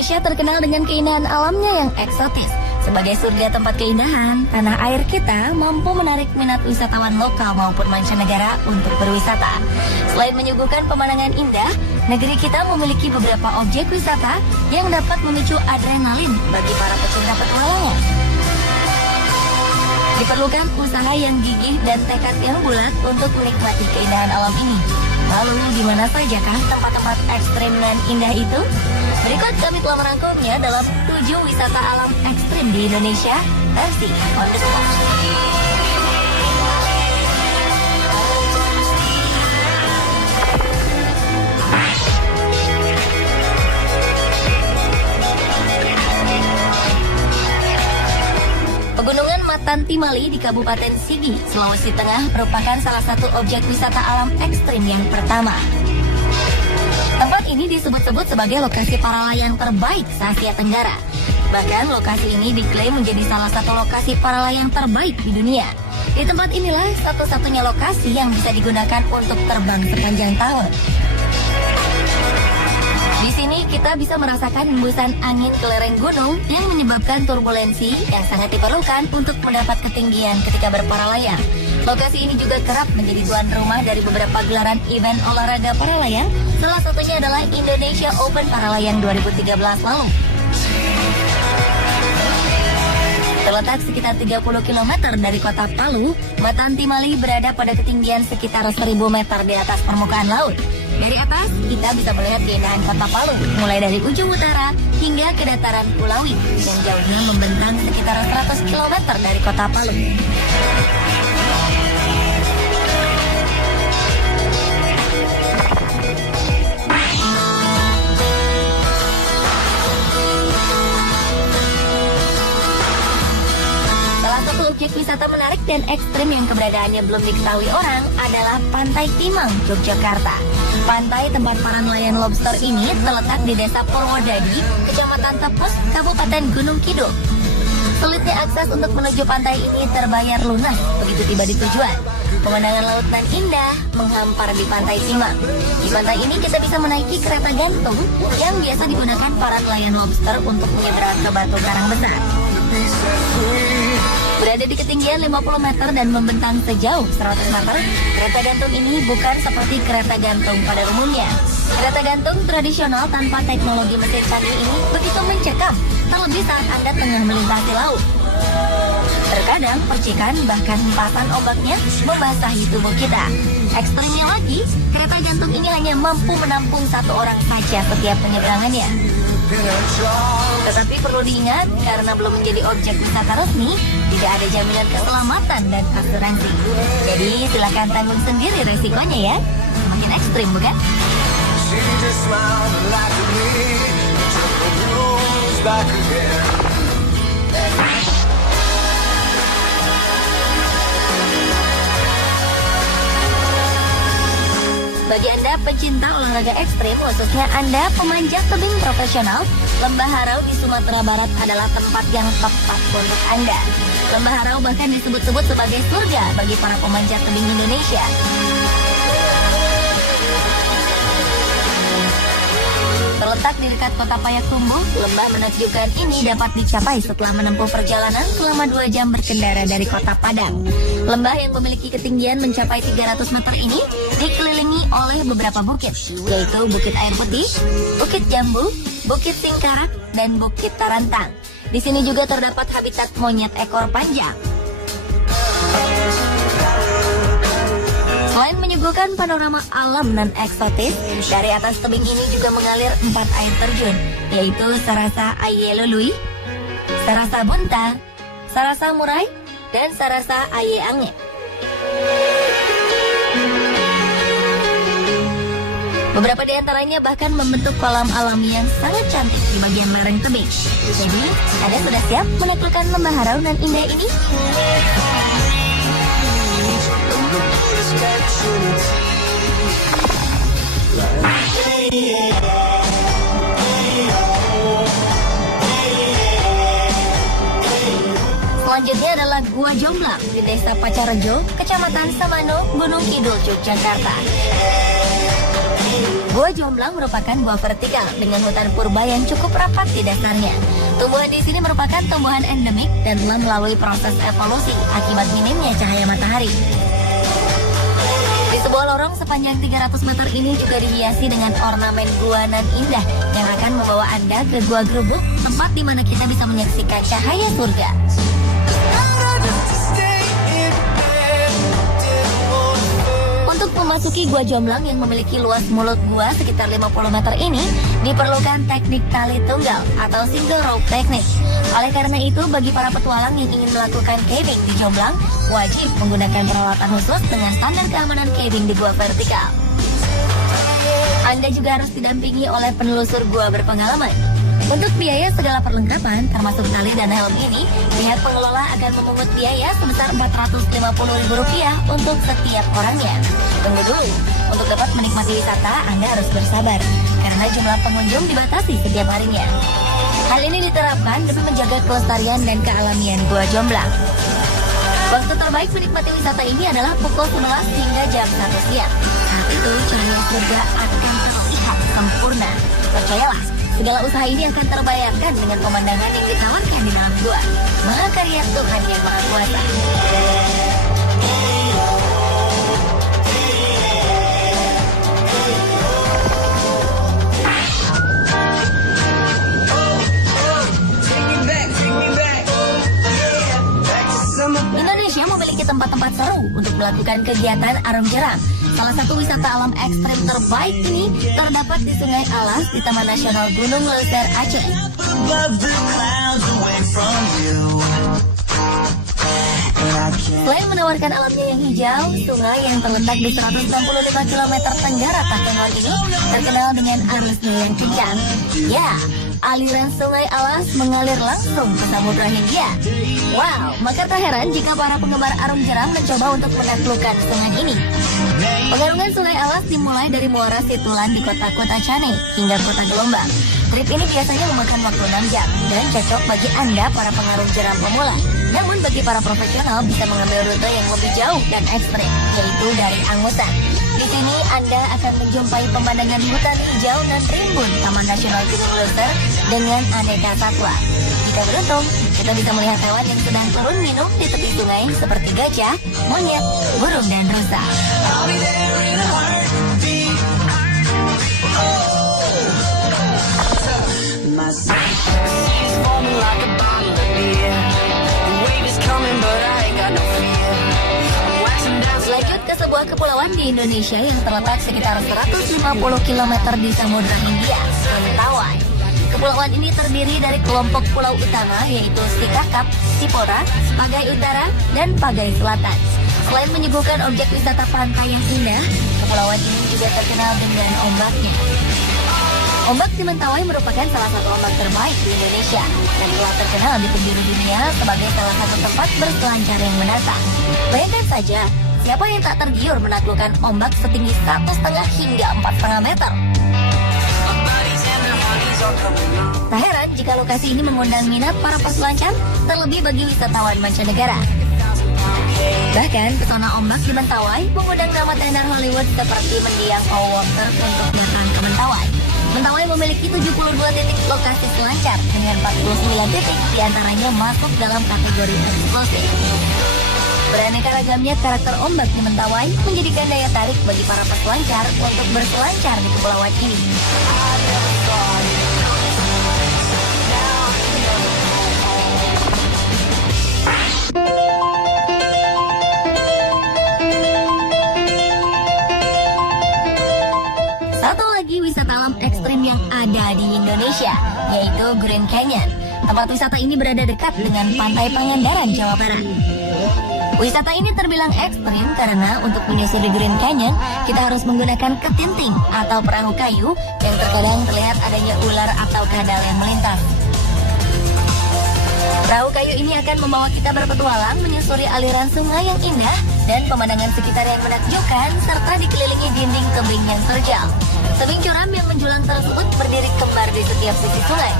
Indonesia terkenal dengan keindahan alamnya yang eksotis. Sebagai surga tempat keindahan, tanah air kita mampu menarik minat wisatawan lokal maupun mancanegara untuk berwisata. Selain menyuguhkan pemandangan indah, negeri kita memiliki beberapa objek wisata yang dapat memicu adrenalin bagi para pecinta petualangan. Diperlukan usaha yang gigih dan tekad yang bulat untuk menikmati keindahan alam ini. Lalu di mana sajakah tempat-tempat ekstrim dan indah itu? Berikut kami telah merangkumnya dalam 7 wisata alam ekstrim di Indonesia versi On The Spot. Pegunungan Matantimali di Kabupaten Sigi, Sulawesi Tengah merupakan salah satu objek wisata alam ekstrim yang pertama. Tempat ini disebut-sebut sebagai lokasi para layang terbaik se-Asia Tenggara. Bahkan lokasi ini diklaim menjadi salah satu lokasi para layang terbaik di dunia. Di tempat inilah satu-satunya lokasi yang bisa digunakan untuk terbang sepanjang tahun. Di sini kita bisa merasakan hembusan angin ke lereng gunung yang menyebabkan turbulensi yang sangat diperlukan untuk mendapat ketinggian ketika berparalayang. Lokasi ini juga kerap menjadi tuan rumah dari beberapa gelaran event olahraga paralayang. Salah satunya adalah Indonesia Open Paralayang 2013 lalu. Terletak sekitar 30 km dari kota Palu, Matantimali berada pada ketinggian sekitar 1000 meter di atas permukaan laut. Dari atas, kita bisa melihat keindahan kota Palu, mulai dari ujung utara hingga ke dataran Pulauit, dan jauhnya membentang sekitar 100 km dari kota Palu. Objek wisata menarik dan ekstrim yang keberadaannya belum diketahui orang adalah Pantai Timang, Yogyakarta. Pantai tempat para nelayan lobster ini terletak di Desa Purwodadi, Kecamatan Tepus, Kabupaten Gunung Kidul. Sulitnya akses untuk menuju pantai ini terbayar lunas begitu tiba di tujuan. Pemandangan laut nan indah menghampar di Pantai Timang. Di pantai ini kita bisa menaiki kereta gantung yang biasa digunakan para nelayan lobster untuk menyeberang ke batu karang besar. Berada di ketinggian 50 meter dan membentang sejauh 100 meter, kereta gantung ini bukan seperti kereta gantung pada umumnya. Kereta gantung tradisional tanpa teknologi mesin canggih ini begitu mencekam, terlebih saat Anda tengah melintasi laut. Terkadang percikan bahkan hempasan ombaknya membasahi tubuh kita. Ekstrimnya lagi, kereta gantung ini hanya mampu menampung 1 orang saja setiap penyeberangannya. Tetapi perlu diingat, karena belum menjadi objek wisata resmi, tidak ada jaminan keselamatan dan asuransi. Jadi silakan tanggung sendiri resikonya ya. Makin ekstrim bukan? Bagi Anda pecinta olahraga ekstrim, khususnya Anda pemanjat tebing profesional, Lembah Harau di Sumatera Barat adalah tempat yang tepat untuk Anda. Lembah Harau bahkan disebut-sebut sebagai surga bagi para pemanjat tebing Indonesia. Terletak di dekat kota Payakumbuh, lembah menakjubkan ini dapat dicapai setelah menempuh perjalanan selama 2 jam berkendara dari kota Padang. Lembah yang memiliki ketinggian mencapai 300 meter ini dikelilingi oleh beberapa bukit, yaitu Bukit Air Putih, Bukit Jambu, Bukit Singkarak, dan Bukit Tarantang. Di sini juga terdapat habitat monyet ekor panjang. Selain menyuguhkan panorama alam dan eksotis, dari atas tebing ini juga mengalir 4 air terjun, yaitu Sarasa Aye Lului, Sarasa Buntar, Sarasa Murai, dan Sarasa Aye Ange. Beberapa di antaranya bahkan membentuk kolam alami yang sangat cantik di bagian lereng tebing. Jadi, Anda sudah siap menaklukkan lembah Harau dan indah ini? Selanjutnya adalah Gua Jomblang di Desa Pacarejo, Kecamatan Samano, Gunung Kidul, Yogyakarta. Gua Jomblang merupakan gua vertikal dengan hutan purba yang cukup rapat di dasarnya. Tumbuhan di sini merupakan tumbuhan endemik dan telah melalui proses evolusi akibat minimnya cahaya matahari. Di sebuah lorong sepanjang 300 meter ini juga dihiasi dengan ornamen gua nan indah yang akan membawa Anda ke Gua Gerubuk, tempat di mana kita bisa menyaksikan cahaya surga. Untuk memasuki Gua Jomblang yang memiliki luas mulut gua sekitar 50 meter ini, diperlukan teknik tali tunggal atau single rope teknik. Oleh karena itu, bagi para petualang yang ingin melakukan caving di Jomblang, wajib menggunakan peralatan khusus dengan standar keamanan caving di gua vertikal. Anda juga harus didampingi oleh penelusur gua berpengalaman. Untuk biaya segala perlengkapan, termasuk tali dan helm ini, pihak pengelola akan memungut biaya sebesar Rp450.000 untuk setiap orangnya. Tunggu dulu, untuk dapat menikmati wisata, Anda harus bersabar, karena jumlah pengunjung dibatasi setiap harinya. Hal ini diterapkan demi menjaga kelestarian dan kealamian Gua Jomblang. Waktu terbaik menikmati wisata ini adalah pukul 11 hingga jam 1 siang. Saat itu, cahaya surga akan terlihat sempurna. Percayalah, segala usaha ini akan terbayarkan dengan pemandangan yang ditawarkan di dalam gua. Mahakarya Tuhan yang Maha Kuasa. Indonesia memiliki tempat-tempat seru untuk melakukan kegiatan arung jeram. Salah satu wisata alam ekstrim terbaik ini terdapat di Sungai Alas di Taman Nasional Gunung Leuser, Aceh. Selain menawarkan alamnya yang hijau, sungai yang terletak di 165 km tenggara Takengon ini terkenal dengan arusnya yang kencang. Ya, aliran Sungai Alas mengalir langsung ke Samudra Hindia. Wow, maka tak heran jika para penggemar arung jeram mencoba untuk menaklukkan sungai ini. Pengarungan Sungai Alas dimulai dari Muara Situlan di kota-kota Cane hingga Kota Gelombang. Trip ini biasanya memakan waktu 6 jam dan cocok bagi Anda para pengarung jeram pemula. Namun bagi para profesional bisa mengambil rute yang lebih jauh dan ekstrim, yaitu dari Angusan. Di sini Anda akan menjumpai pemandangan hutan hijau dan rimbun Taman Nasional Gunung Leuser dengan aneka satwa. Jika beruntung, kita bisa melihat hewan yang sedang turun minum di tepi sungai seperti gajah, monyet, burung, dan rusa. Lanjut ke sebuah kepulauan di Indonesia yang terletak sekitar 150 km di Samudra Hindia, Mentawai. Kepulauan ini terdiri dari kelompok pulau utama yaitu Sikakap, Sipora, Pagai Utara, dan Pagai Selatan. Selain menyuguhkan objek wisata pantai yang indah, kepulauan ini juga terkenal dengan ombaknya. Ombak di Mentawai merupakan salah satu ombak terbaik di Indonesia dan telah terkenal di penjuru dunia sebagai salah satu tempat berselancar yang menantang. Bayangkan saja, siapa yang tak tergiur menaklukkan ombak setinggi 1,5 hingga 4,5 meter? Tak heran jika lokasi ini mengundang minat para peselancar, terlebih bagi wisatawan mancanegara. Bahkan, pesona ombak di Mentawai mengundang nama tenar Hollywood seperti mendiang Paul Walker untuk datang ke Mentawai. Mentawai memiliki 72 titik lokasi selancar dengan 49 titik diantaranya masuk dalam kategori eksklusif. Beraneka ragamnya karakter ombak di Mentawai menjadikan daya tarik bagi para peselancar untuk berselancar di kepulauan ini. Satu lagi wisata alam ekstrim yang ada di Indonesia, yaitu Grand Canyon. Tempat wisata ini berada dekat dengan Pantai Pangandaran, Jawa Barat. Wisata ini terbilang ekstrim karena untuk menyusuri Grand Canyon, kita harus menggunakan ketinting atau perahu kayu yang terkadang terlihat adanya ular atau kadal yang melintas. Perahu kayu ini akan membawa kita berpetualang menyusuri aliran sungai yang indah dan pemandangan sekitar yang menakjubkan serta dikelilingi dinding tebing yang terjal. Tebing curam yang menjulang tersebut berdiri kembar di setiap sisi sungai.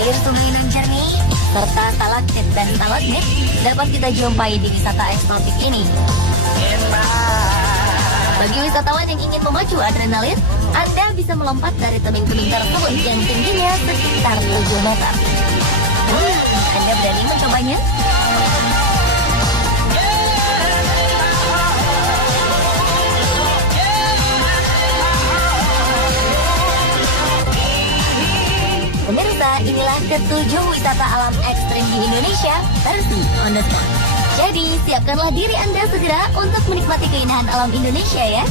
Air sungai nan jernih serta stalaktit dan stalagmit dapat kita jumpai di wisata eksotik ini. Bagi wisatawan yang ingin memacu adrenalin, Anda bisa melompat dari tebing-tebing tersebut yang tingginya sekitar 7 meter. Anda berani mencobanya? Pemirsa, inilah ketujuh wisata alam ekstrim di Indonesia versi on the spot. Jadi, siapkanlah diri Anda segera untuk menikmati keindahan alam Indonesia ya.